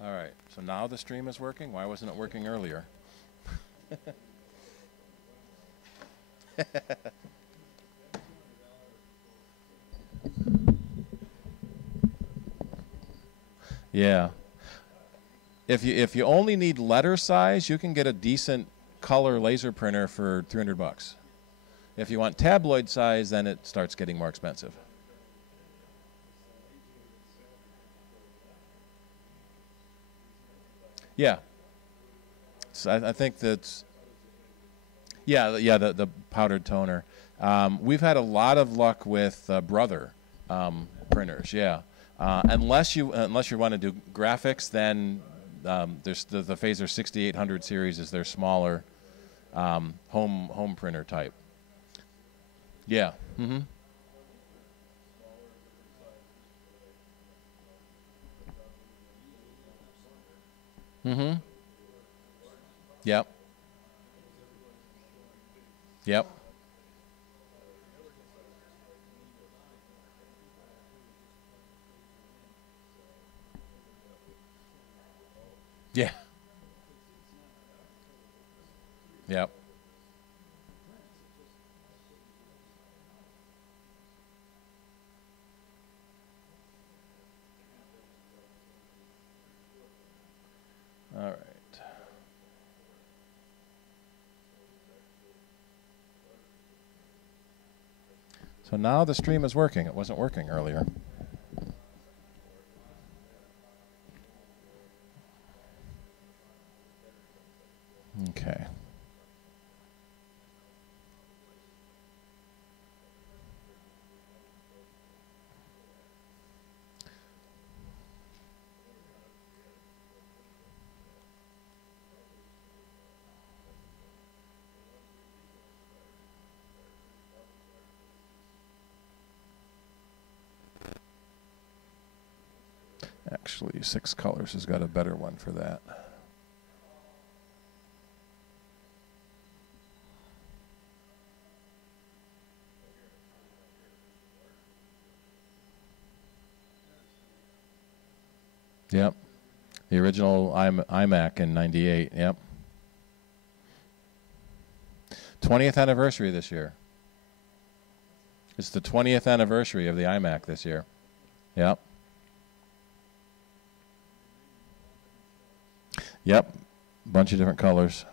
All right, so now the stream is working? Why wasn't it working earlier? Yeah. If you only need letter size, you can get a decent color laser printer for 300 bucks. If you want tabloid size, then it starts getting more expensive. Yeah. So I think that's, yeah, the powdered toner. We've had a lot of luck with Brother printers, yeah. Unless you want to do graphics, then there's the Phaser 6800 series is their smaller home printer type. Yeah. Mm-hmm. Mm-hmm. Yep. Yep. Yeah. Yep. All right. So now the stream is working. It wasn't working earlier. Okay. Actually, 6 colors has got a better one for that. Yep. The original iMac in '98. Yep. 20th anniversary this year. It's the 20th anniversary of the iMac this year. Yep. Yep. Bunch of different colors.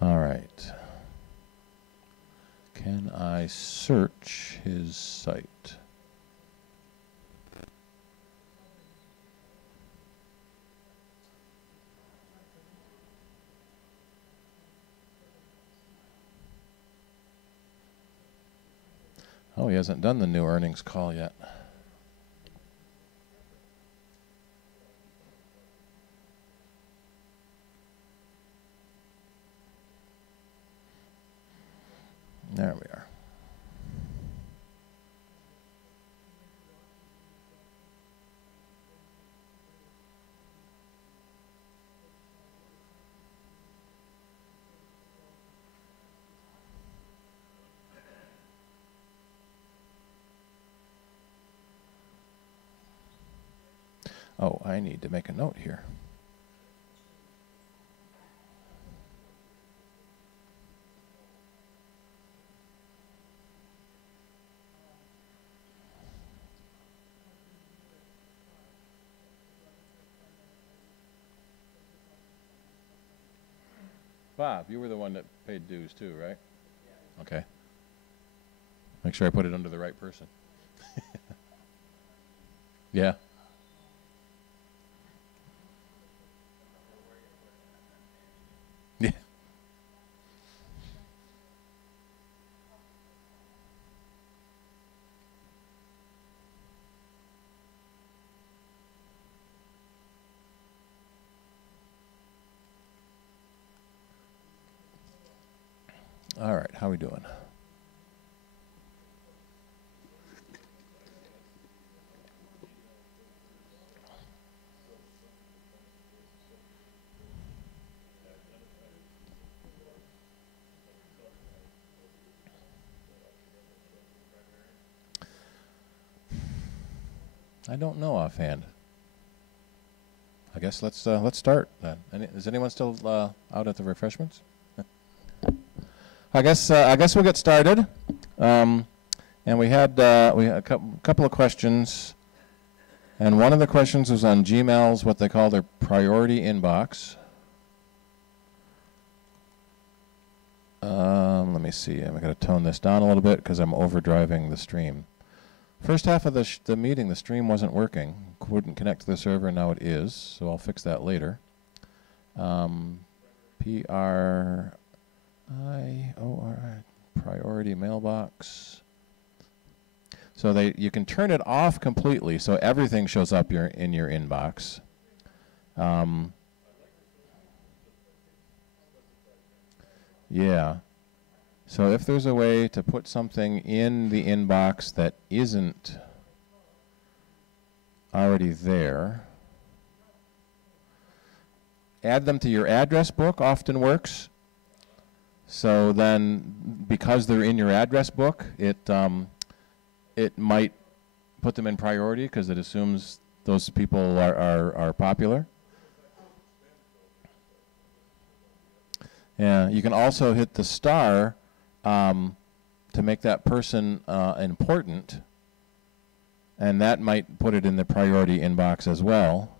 All right. Can I search his site? Oh, he hasn't done the new earnings call yet. There we are. Oh, I need to make a note here. Bob, you were the one that paid dues too, right? Yeah. Okay. Make sure I put it under the right person. Yeah. Yeah. All right, how we doing? I don't know offhand. I guess let's start. Is anyone still out at the refreshments? I guess we'll get started. And we had a couple of questions, and one of the questions was on Gmail's what they call their priority inbox. Let me see. I'm going to tone this down a little bit because I'm overdriving the stream. First half of the meeting, the stream wasn't working. Couldn't connect to the server. Now it is, so I'll fix that later. P-R-I-O-R, priority mailbox. So you can turn it off completely, so everything shows up in your inbox. Yeah. So if there's a way to put something in the inbox that isn't already there, add them to your address book often works. So then, because they're in your address book, it might put them in priority because it assumes those people are popular. Yeah, you can also hit the star to make that person important, and that might put it in the priority inbox as well.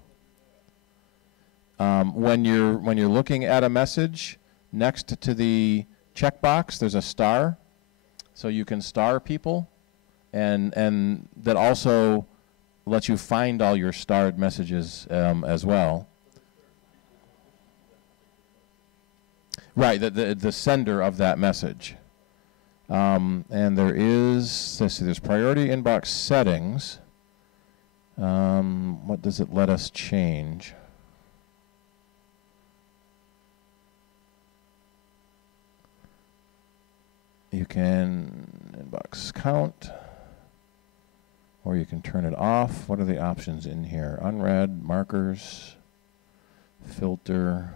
When you're looking at a message, next to the checkbox, there's a star, so you can star people, and that also lets you find all your starred messages as well. Right, the sender of that message. And there is, let's see, there's priority inbox settings. What does it let us change? You can inbox count, or you can turn it off. What are the options in here? Unread, markers, filter.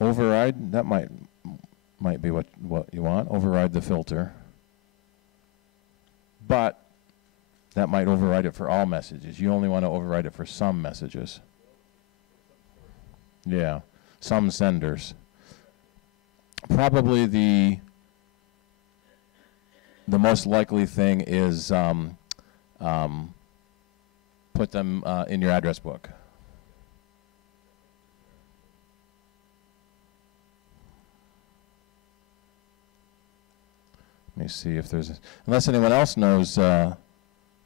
Override, that might be what you want. Override the filter. But that might override it for all messages. You only want to override it for some messages. Yeah, some senders. Probably the most likely thing is put them in your address book. Let me see if there's, unless anyone else knows a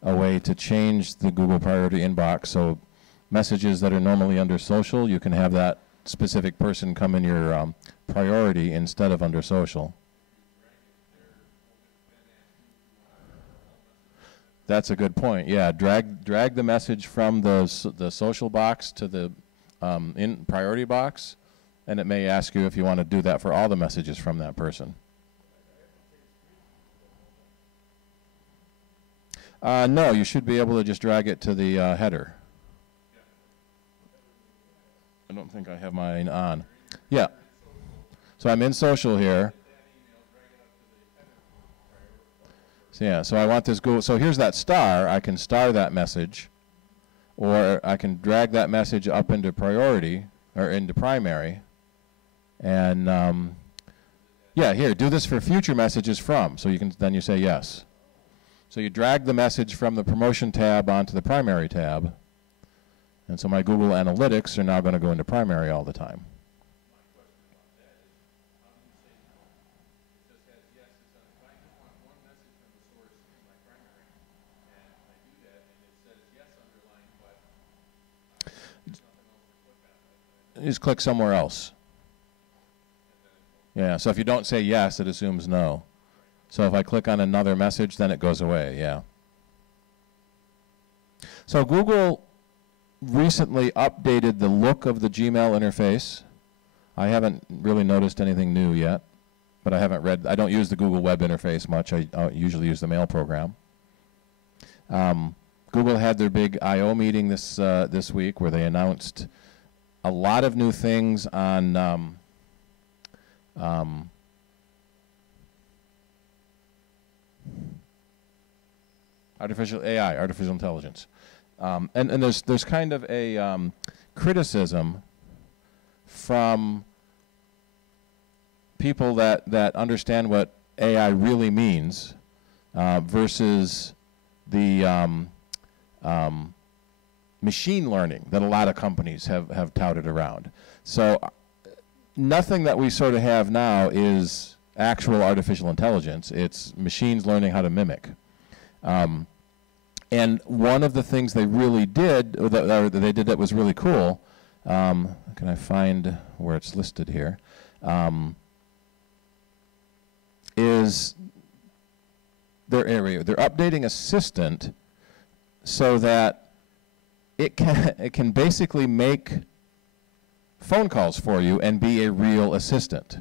way to change the Google priority inbox, so messages that are normally under social, you can have that specific person come in your priority instead of under social. That's a good point. Yeah, drag the message from the social box to the in priority box, and it may ask you if you want to do that for all the messages from that person. No, you should be able to just drag it to the header. I don't think I have mine on. Yeah. So I'm in social here. So yeah, so I want this Google. So here's that star. I can star that message, or I can drag that message up into priority or into primary. And yeah, here, do this for future messages from. So you can then you say yes. So you drag the message from the promotion tab onto the primary tab. And so my Google Analytics are now going to go into primary all the time. You just click somewhere else. Yeah, so if you don't say yes, it assumes no. So if I click on another message, then it goes away, yeah. So Google recently updated the look of the Gmail interface. I haven't really noticed anything new yet, but I don't use the Google web interface much. I usually use the mail program. Google had their big I/O meeting this week where they announced a lot of new things on artificial AI, artificial intelligence. And there's kind of a criticism from people that understand what AI really means versus the machine learning that a lot of companies have touted around. So nothing that we sort of have now is actual artificial intelligence. It's machines learning how to mimic. And one of the things they really did, or they did that was really cool, can I find where it's listed here, is they're updating Assistant so that it can basically make phone calls for you and be a real assistant.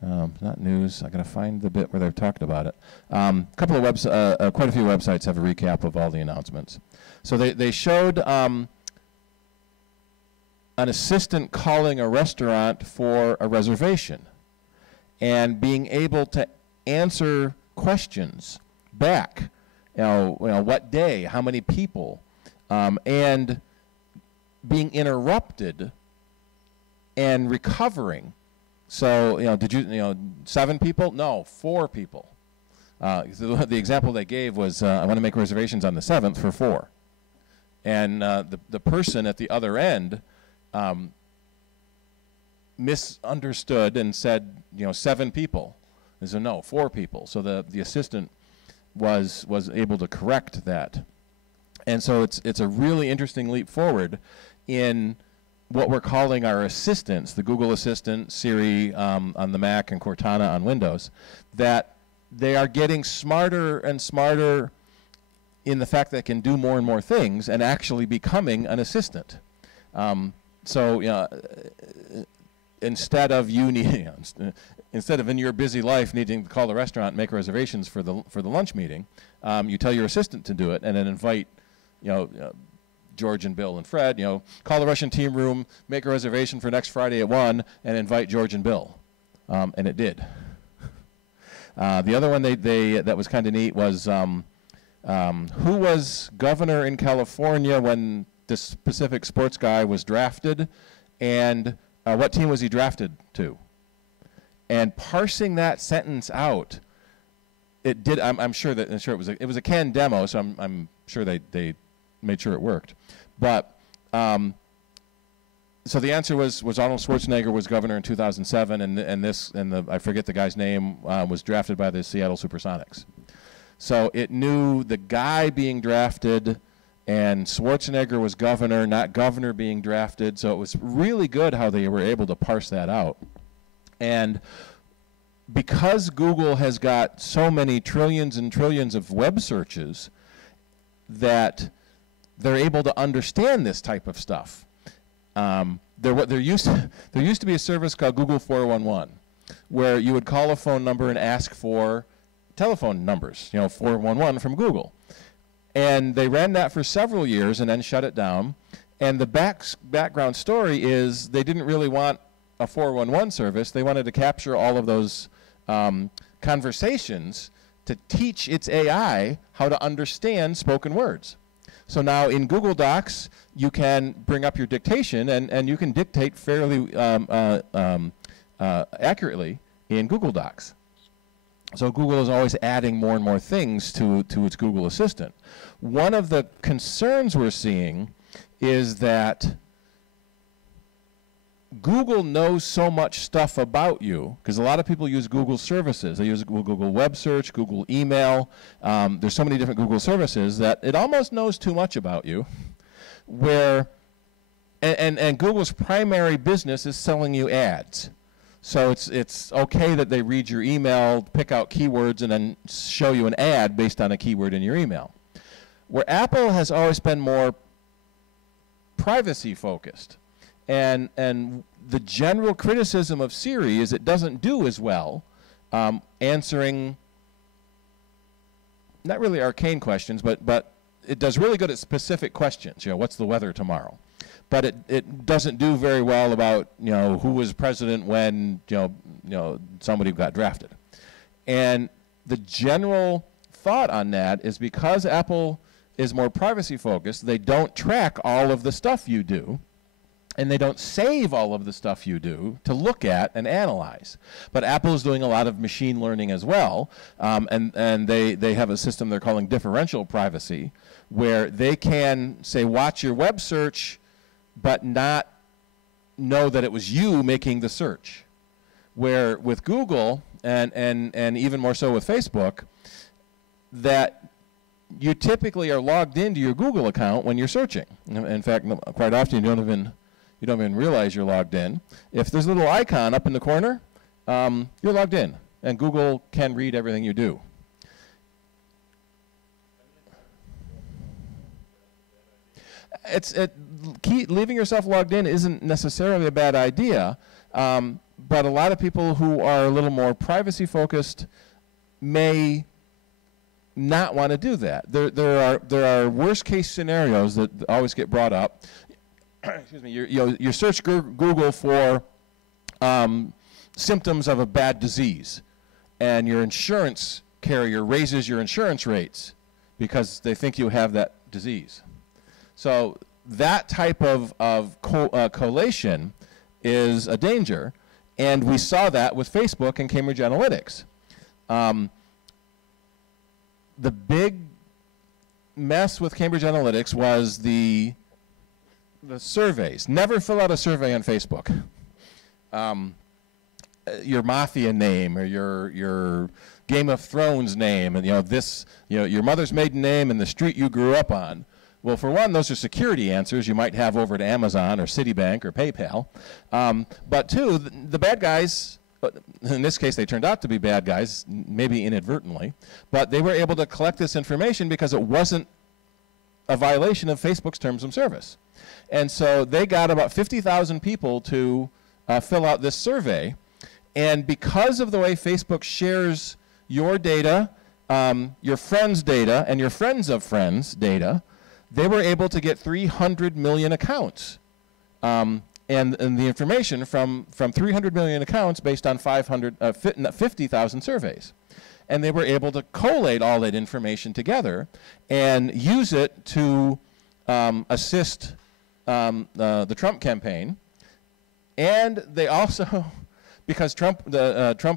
Not news. I gotta find the bit where they've talked about it. Quite a few websites have a recap of all the announcements. So they showed an assistant calling a restaurant for a reservation and being able to answer questions back. You know, what day, how many people, and being interrupted and recovering. So, did you 7 people? No, 4 people. The example they gave was, I want to make reservations on the 7th for 4. And the person at the other end misunderstood and said, 7 people. And so, no, 4 people. So the assistant was able to correct that. And so it's a really interesting leap forward in what we're calling our assistants, the Google Assistant, Siri on the Mac, and Cortana on Windows, that they are getting smarter and smarter in the fact that it can do more and more things and actually becoming an assistant. So instead of instead of in your busy life needing to call the restaurant and make reservations for the lunch meeting, you tell your assistant to do it and then invite George and Bill and Fred, call the Russian team room, make a reservation for next Friday at 1, and invite George and Bill. And it did. The other one that was kind of neat was who was governor in California when this Pacific sports guy was drafted, and what team was he drafted to? And parsing that sentence out, it did. I'm sure it was a canned demo, so I'm sure they made sure it worked. But so the answer was Arnold Schwarzenegger was governor in 2007, and I forget the guy's name, was drafted by the Seattle Supersonics. So it knew the guy being drafted, and Schwarzenegger was governor, not governor being drafted. So it was really good how they were able to parse that out. And because Google has got so many trillions and trillions of web searches, that they're able to understand this type of stuff. There used to be a service called Google 411, where you would call a phone number and ask for telephone numbers, 411 from Google. And they ran that for several years and then shut it down. And the background story is they didn't really want a 411 service. They wanted to capture all of those conversations to teach its AI how to understand spoken words. So now in Google Docs, you can bring up your dictation, and you can dictate fairly accurately in Google Docs. So Google is always adding more and more things to its Google Assistant. One of the concerns we're seeing is that Google knows so much stuff about you, because a lot of people use Google services. They use Google Web Search, Google Email. There's so many different Google services that it almost knows too much about you. And Google's primary business is selling you ads. So it's okay that they read your email, pick out keywords, and then show you an ad based on a keyword in your email. Where Apple has always been more privacy focused. And the general criticism of Siri is it doesn't do as well answering not really arcane questions, but it does really good at specific questions. What's the weather tomorrow? But it doesn't do very well about who was president when somebody got drafted. And the general thought on that is because Apple is more privacy focused, they don't track all of the stuff you do, and they don't save all of the stuff you do to look at and analyze. But Apple is doing a lot of machine learning as well, and they have a system they're calling differential privacy, where they can say, watch your web search, but not know that it was you making the search. Where with Google, and even more so with Facebook, that you typically are logged into your Google account when you're searching. In fact, quite often you don't even realize you're logged in. If there's a little icon up in the corner, you're logged in, and Google can read everything you do. Leaving yourself logged in isn't necessarily a bad idea, but a lot of people who are a little more privacy focused may not want to do that. There are worst case scenarios that always get brought up. Excuse me. You search Google for symptoms of a bad disease, and your insurance carrier raises your insurance rates because they think you have that disease. So that type of collation is a danger, and we saw that with Facebook and Cambridge Analytics. The big mess with Cambridge Analytics was the surveys. Never fill out a survey on Facebook. Your mafia name or your Game of Thrones name, and your mother's maiden name and the street you grew up on. Well, for one, those are security answers you might have over to Amazon or Citibank or PayPal. But two, the bad guys, in this case they turned out to be bad guys, maybe inadvertently, but they were able to collect this information because it wasn't a violation of Facebook's terms of service. And so they got about 50,000 people to fill out this survey. And because of the way Facebook shares your data, your friends' data, and your friends of friends' data, they were able to get 300 million accounts. And the information from 300 million accounts based on 50,000 surveys. And they were able to collate all that information together and use it to assist the Trump campaign. And they also, because Trump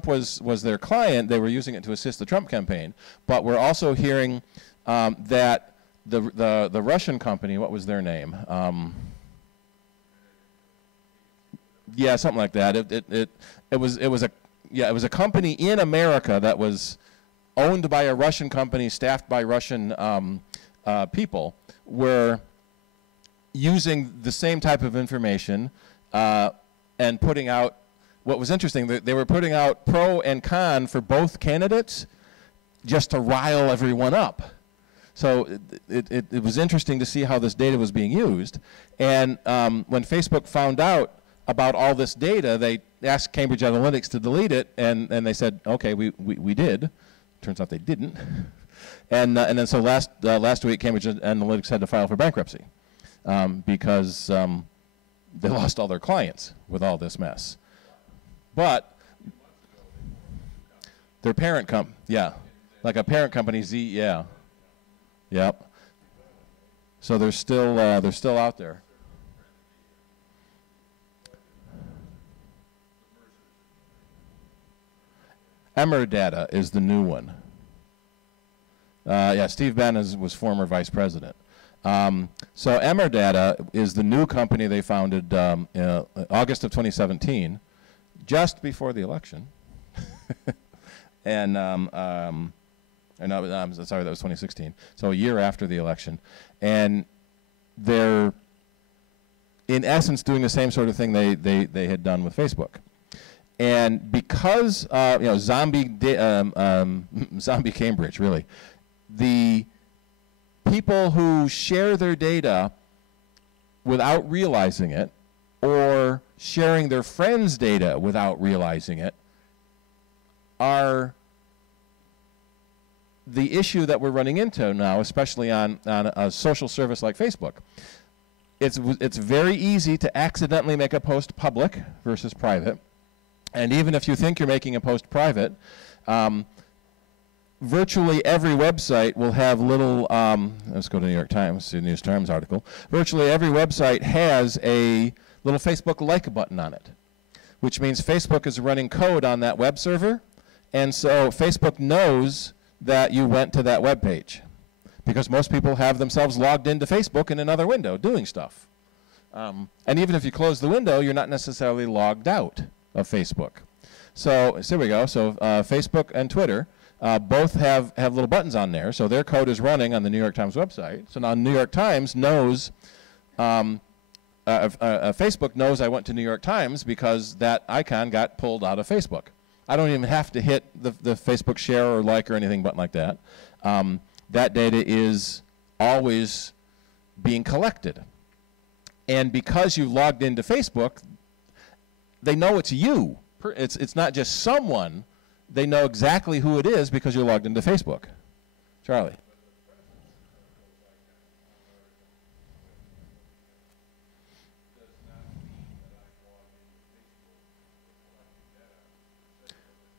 was their client, they were using it to assist the Trump campaign. But we're also hearing that the Russian company, what was their name? Yeah, something like that. It was a company in America that was owned by a Russian company, staffed by Russian people, were using the same type of information and putting out. What was interesting, they were putting out pro and con for both candidates, just to rile everyone up. So it was interesting to see how this data was being used. And when Facebook found out about all this data, they asked Cambridge Analytics to delete it, and they said, okay, we did. Turns out they didn't. And then so last week, Cambridge Analytics had to file for bankruptcy because they lost all their clients with all this mess. But their parent like a parent company, Yep. So they're still out there. Emerdata is the new one. Steve Bannon was former vice president. So Emerdata is the new company they founded August of 2017, just before the election. And no, I'm sorry, that was 2016. So a year after the election. And they're, in essence, doing the same sort of thing they had done with Facebook. And because, zombie Cambridge, really, the people who share their data without realizing it, or sharing their friends' data without realizing it, are the issue that we're running into now, especially on a social service like Facebook. It's very easy to accidentally make a post public versus private. And even if you think you're making a post private, virtually every website will have little, let's go to New York Times, the New York Times article. Virtually every website has a little Facebook like button on it, which means Facebook is running code on that web server, and so Facebook knows that you went to that web page, because most people have themselves logged into Facebook in another window doing stuff. And even if you close the window, you're not necessarily logged out of Facebook. So here we go. So Facebook and Twitter both have little buttons on there. So their code is running on the New York Times website. So now New York Times knows, Facebook knows I went to New York Times because that icon got pulled out of Facebook. I don't even have to hit the Facebook share or like or anything but like that. That data is always being collected. And because you logged into Facebook, they know it's you. It's not just someone. They know exactly who it is because you're logged into Facebook. Charlie.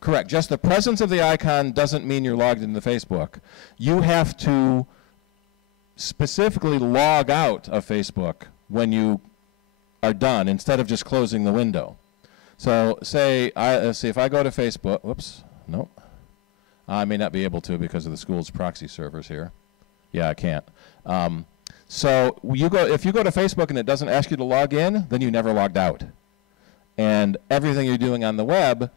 Correct. Just the presence of the icon doesn't mean you're logged into Facebook. You have to specifically log out of Facebook when you are done, instead of just closing the window. So say, let's see, if I go to Facebook, whoops, nope. I may not be able to because of the school's proxy servers here. Yeah, I can't. So if you go to Facebook and it doesn't ask you to log in, then you never logged out. And everything you're doing on the web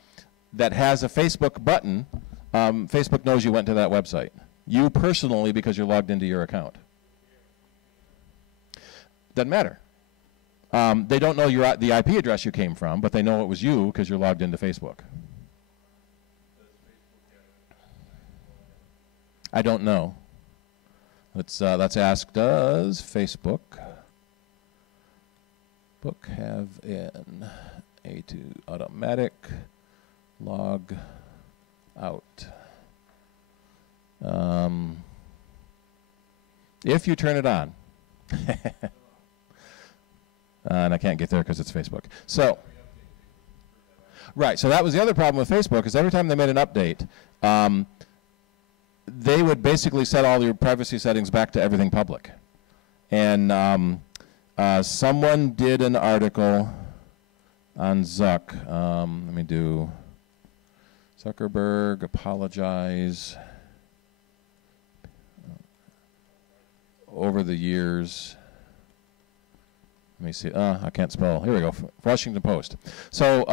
that has a Facebook button, Facebook knows you went to that website. You personally, because you're logged into your account. Doesn't matter. They don't know the IP address you came from, but they know it was you because you're logged into Facebook. I don't know. Let's ask, does Facebook have an A2 automatic log out? If you turn it on. And I can't get there because it's Facebook. So, right, so that was the other problem with Facebook, is every time they made an update, they would basically set all your privacy settings back to everything public. And someone did an article on Zuck. Let me do Zuckerberg apologize over the years. Let me see. I can't spell. Here we go. Washington Post. So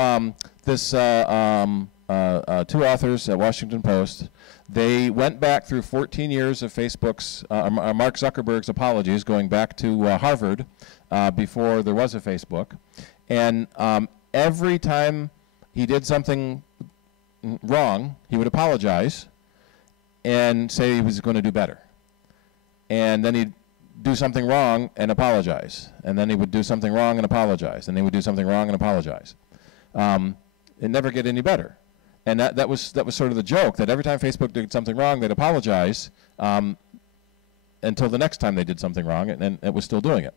two authors at Washington Post, they went back through 14 years of Facebook's, Mark Zuckerberg's apologies, going back to Harvard before there was a Facebook. And every time he did something wrong, he would apologize and say he was going to do better. And then he'd do something wrong and apologize. And then he would do something wrong and apologize. And he would do something wrong and apologize. It never get any better. And that was sort of the joke, that every time Facebook did something wrong, they'd apologize until the next time they did something wrong, and it was still doing it.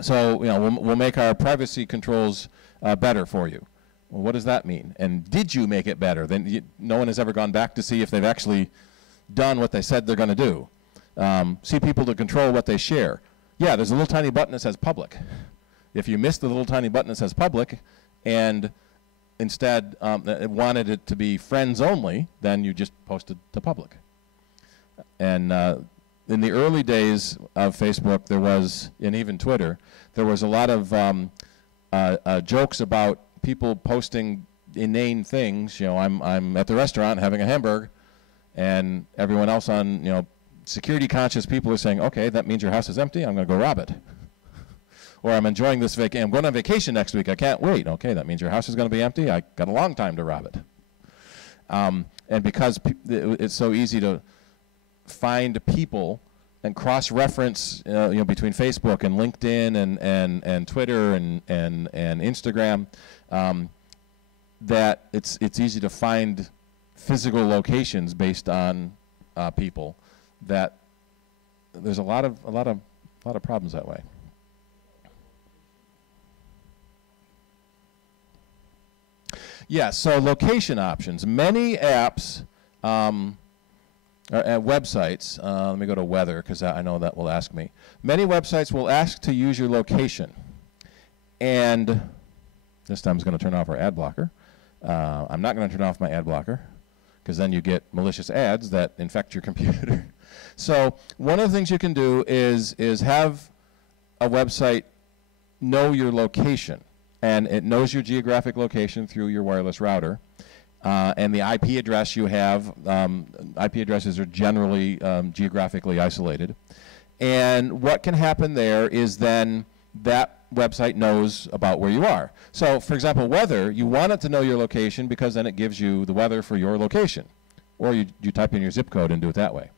So, you know, we'll make our privacy controls better for you. Well, what does that mean? And did you make it better? Then no one has ever gone back to see if they've actually done what they said they're going to do. See people to control what they share. Yeah, there's a little tiny button that says public. If you miss the little tiny button that says public and instead wanted it to be friends only, then you just posted to public. And in the early days of Facebook, there was, and even Twitter, there was a lot of jokes about people posting inane things. You know, I'm at the restaurant having a hamburger, and everyone else on, you know, security conscious people are saying, okay, that means your house is empty, I'm going to go rob it. Or I'm enjoying this vacation, I'm going on vacation next week, I can't wait. Okay, that means your house is going to be empty, I got a long time to rob it. And because it's so easy to find people and cross-reference you know, between Facebook and LinkedIn and Twitter and Instagram, that it's easy to find physical locations based on people. That there's a lot of problems that way. Yeah, so location options. Many apps websites, let me go to weather because I know that will ask me. Many websites will ask to use your location. And this time I'm going to turn off our ad blocker. I'm not going to turn off my ad blocker because then you get malicious ads that infect your computer. So one of the things you can do is have a website know your location. And it knows your geographic location through your wireless router. And the IP address you have, IP addresses are generally geographically isolated. And what can happen there is then that website knows about where you are. So, for example, weather, you want it to know your location because then it gives you the weather for your location. Or you type in your zip code and do it that way.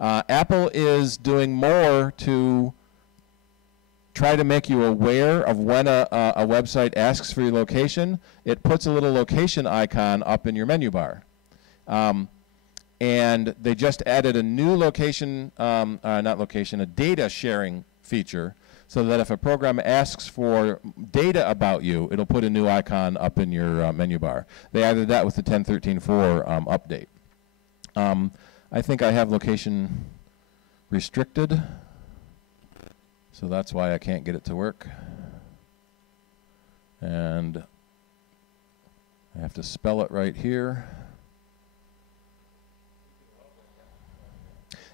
Apple is doing more to try to make you aware of when a website asks for your location. It puts a little location icon up in your menu bar. And they just added a new location, a data sharing feature, so that if a program asks for data about you, it'll put a new icon up in your menu bar. They added that with the 10.13.4 update. I think I have location restricted. So that's why I can't get it to work. And I have to spell it right here.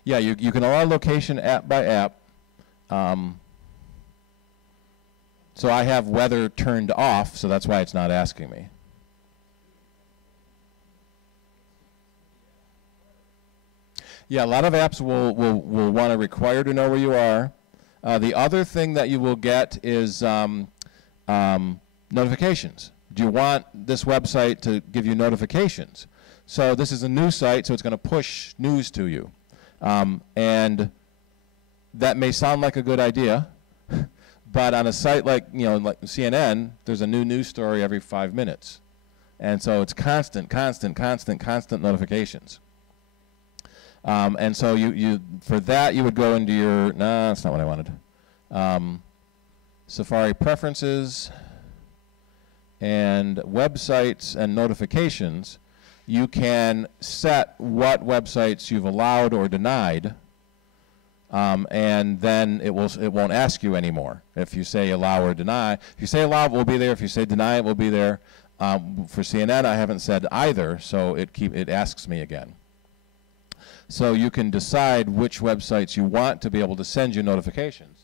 Yeah, you can allow location app by app. So I have weather turned off, so that's why it's not asking me. Yeah, a lot of apps will want to require to know where you are. The other thing that you will get is notifications. Do you want this website to give you notifications? So this is a news site, so it's going to push news to you. And that may sound like a good idea, but on a site like CNN, there's a new news story every 5 minutes. And so it's constant notifications. And so for that, you would go into your, nah, that's not what I wanted. Safari preferences and websites and notifications. You can set what websites you've allowed or denied, and then it won't ask you anymore. If you say allow or deny, if you say allow, it will be there. If you say deny, it will be there. For CNN, I haven't said either, so it asks me again. So you can decide which websites you want to be able to send you notifications.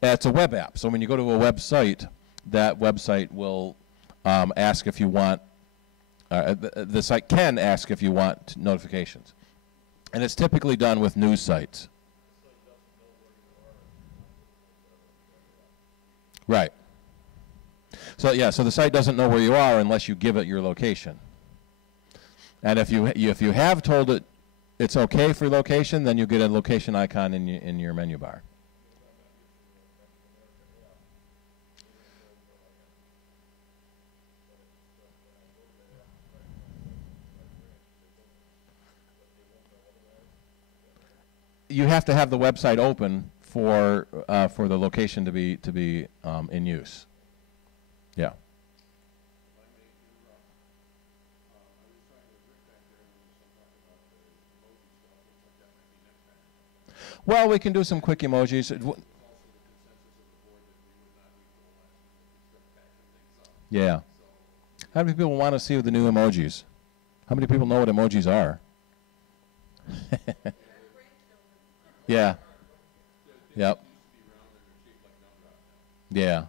It's a web app. So when you go to a website, that website will ask if you want, the site can ask if you want notifications. And it's typically done with news sites. Right. So yeah, so the site doesn't know where you are unless you give it your location. And if you have told it it's okay for location, then you get a location icon in your menu bar. You have to have the website open for the location to be in use. Yeah. Well, we can do some quick emojis. Yeah. How many people want to see the new emojis? How many people know what emojis are? Yeah. Yep. Yeah.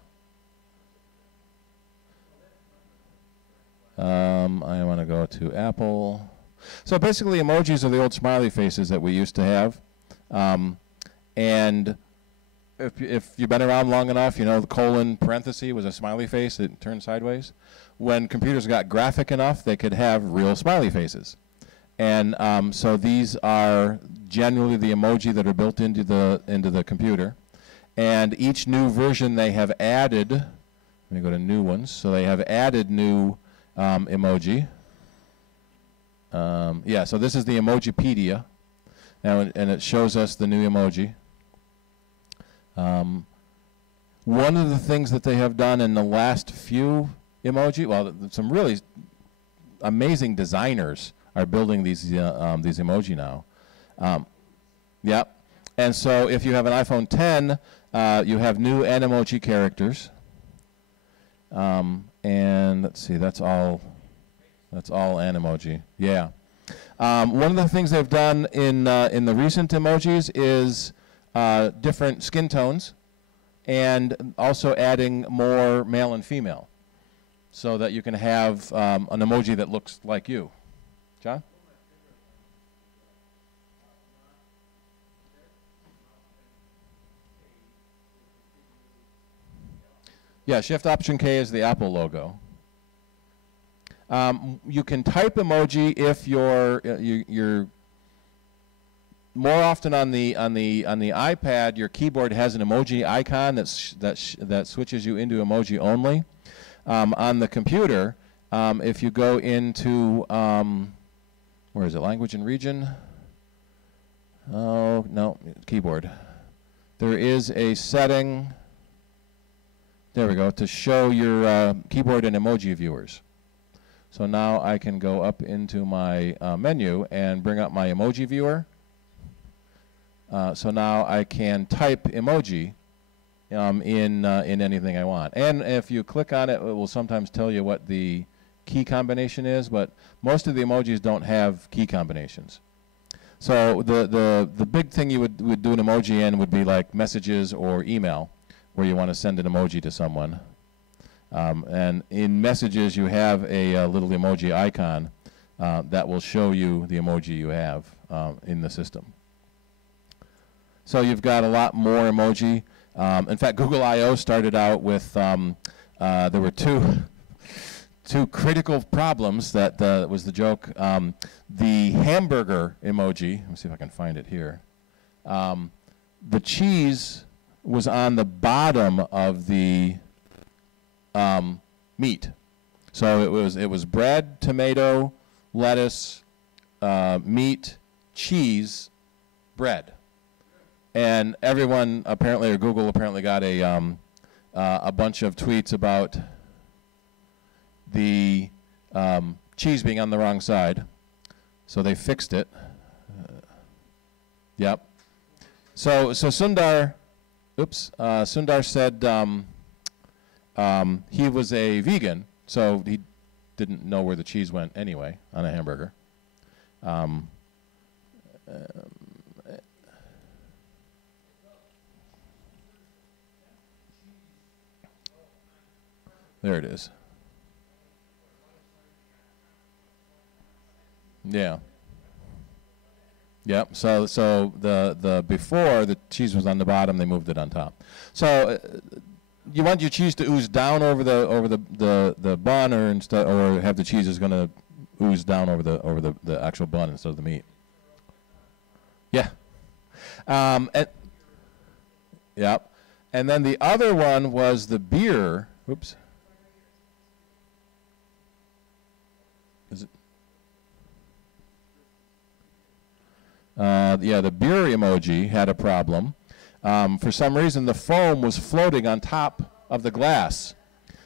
I want to go to Apple. So basically, emojis are the old smiley faces that we used to have. And if you've been around long enough, you know the colon parenthesis was a smiley face that turned sideways. When computers got graphic enough, they could have real smiley faces. And so these are generally the emoji that are built into the computer. And each new version they have added, let me go to new ones. So they have added new emoji. Yeah, so this is the Emojipedia. And it shows us the new emoji. One of the things that they have done in the last few emoji, well, some really amazing designers are building these emoji now. Yep. And so if you have an iPhone 10, you have new Emoji characters. And let's see, that's all Emoji. Yeah. One of the things they've done in the recent emojis is different skin tones, and also adding more male and female, so that you can have an emoji that looks like you. John? Yeah, Shift Option K is the Apple logo. You can type emoji if you're more often on the iPad. Your keyboard has an emoji icon that switches you into emoji only. On the computer, if you go into where is it? Language and region. Oh no, keyboard. There is a setting. There we go, to show your keyboard and emoji viewers. So now I can go up into my menu and bring up my emoji viewer. So now I can type emoji in anything I want. And if you click on it, it will sometimes tell you what the key combination is, but most of the emojis don't have key combinations. So the big thing you would do an emoji in would be like messages or email, where you want to send an emoji to someone. And in messages, you have a little emoji icon that will show you the emoji you have in the system. So you've got a lot more emoji. In fact, Google I/O started out with, there were two critical problems that was the joke. The hamburger emoji, let me see if I can find it here. The cheese was on the bottom of the meat. So it was bread, tomato, lettuce, meat, cheese, bread. And everyone apparently, or Google apparently, got a bunch of tweets about the cheese being on the wrong side. So they fixed it. Yep. So Sundar said he was a vegan, so he didn't know where the cheese went anyway on a hamburger. There it is. Yeah. Yep. So the before the cheese was on the bottom, they moved it on top. So you want your cheese to ooze down over the bun, or have the cheese is going to ooze down over the actual bun instead of the meat. Yeah. Yep. And then the other one was the beer. Oops. Is it? Yeah, the beer emoji had a problem. For some reason, the foam was floating on top of the glass.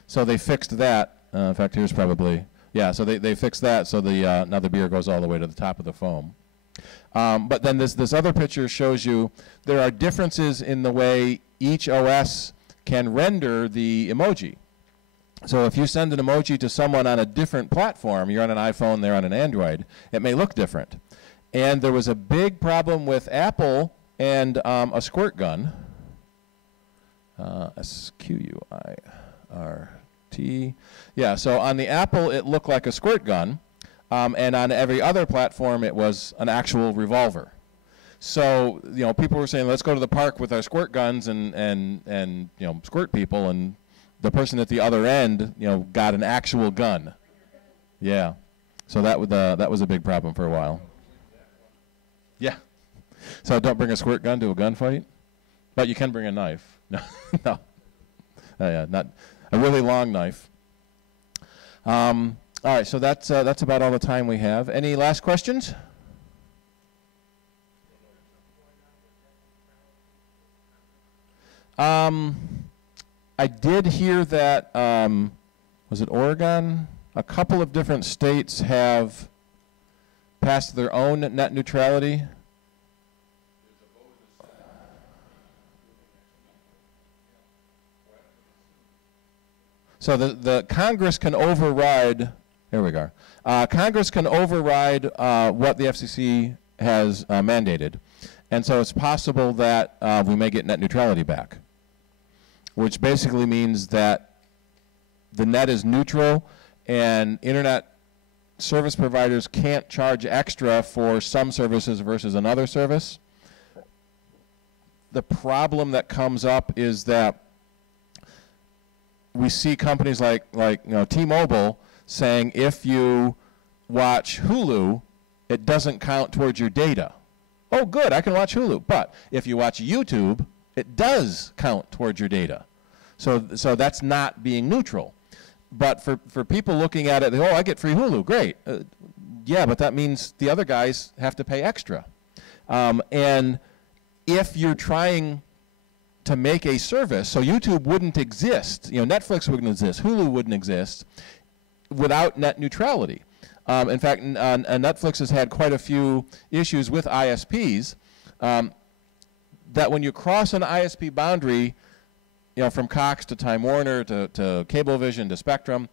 So they fixed that. In fact, here's probably, yeah, so they fixed that, so now the beer goes all the way to the top of the foam. But then this other picture shows you there are differences in the way each OS can render the emoji. So if you send an emoji to someone on a different platform, you're on an iPhone, they're on an Android, it may look different. And there was a big problem with Apple and a squirt gun. SQUIRT. Yeah, so on the Apple, it looked like a squirt gun. And on every other platform, it was an actual revolver. So, people were saying, let's go to the park with our squirt guns and squirt people. And the person at the other end, got an actual gun. Yeah. So that was a big problem for a while. Yeah. So don't bring a squirt gun to a gunfight, but you can bring a knife. No, no. Yeah, not a really long knife. All right, so that's about all the time we have. Any last questions? I did hear that, was it Oregon? A couple of different states have passed their own net neutrality. So the Congress can override, there we go. Congress can override what the FCC has mandated. And so it's possible that we may get net neutrality back, which basically means that the net is neutral and internet service providers can't charge extra for some services versus another service. The problem that comes up is that we see companies like T-Mobile saying if you watch Hulu, it doesn't count towards your data. Oh, good, I can watch Hulu. But if you watch YouTube, it does count towards your data. So that's not being neutral. But for people looking at it, oh, I get free Hulu, great. Yeah, but that means the other guys have to pay extra. And if you're trying to make a service, so YouTube wouldn't exist, Netflix wouldn't exist, Hulu wouldn't exist without net neutrality. In fact, Netflix has had quite a few issues with ISPs that when you cross an ISP boundary, from Cox to Time Warner to Cablevision to Spectrum,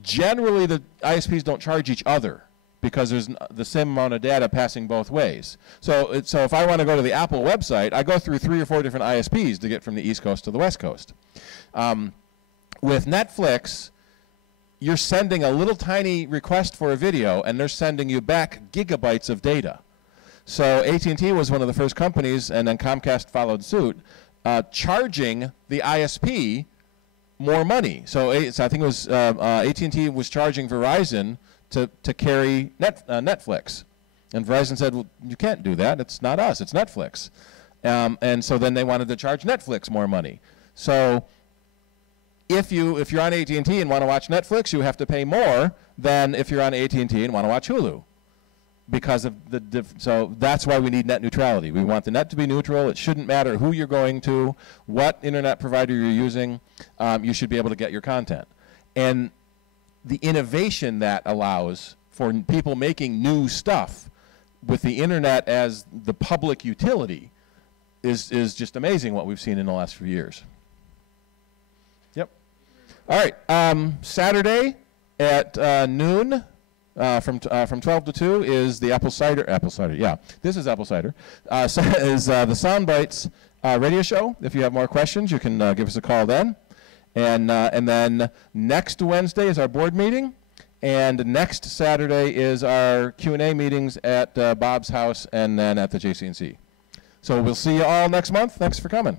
generally the ISPs don't charge each other because there's the same amount of data passing both ways. So if I want to go to the Apple website, I go through 3 or 4 different ISPs to get from the East Coast to the West Coast. With Netflix, you're sending a little tiny request for a video, and they're sending you back gigabytes of data. So AT&T was one of the first companies, and then Comcast followed suit, charging the ISP more money. So I think it was AT&T was charging Verizon to carry Netflix. And Verizon said, well, you can't do that. It's not us. It's Netflix. And so then they wanted to charge Netflix more money. So if you're on AT&T and want to watch Netflix, you have to pay more than if you're on AT&T and want to watch Hulu. Because of so that's why we need net neutrality. We want the net to be neutral. It shouldn't matter who you're going to, what internet provider you're using. You should be able to get your content. And the innovation that allows for people making new stuff with the internet as the public utility is just amazing what we've seen in the last few years. Yep. All right. Saturday at noon. From 12 to 2 is the Apple Cider, yeah, this is Apple Cider, is the Sound Bites radio show. If you have more questions, you can give us a call then. And then next Wednesday is our board meeting, and next Saturday is our Q&A meetings at Bob's house and then at the JCNC. So we'll see you all next month. Thanks for coming.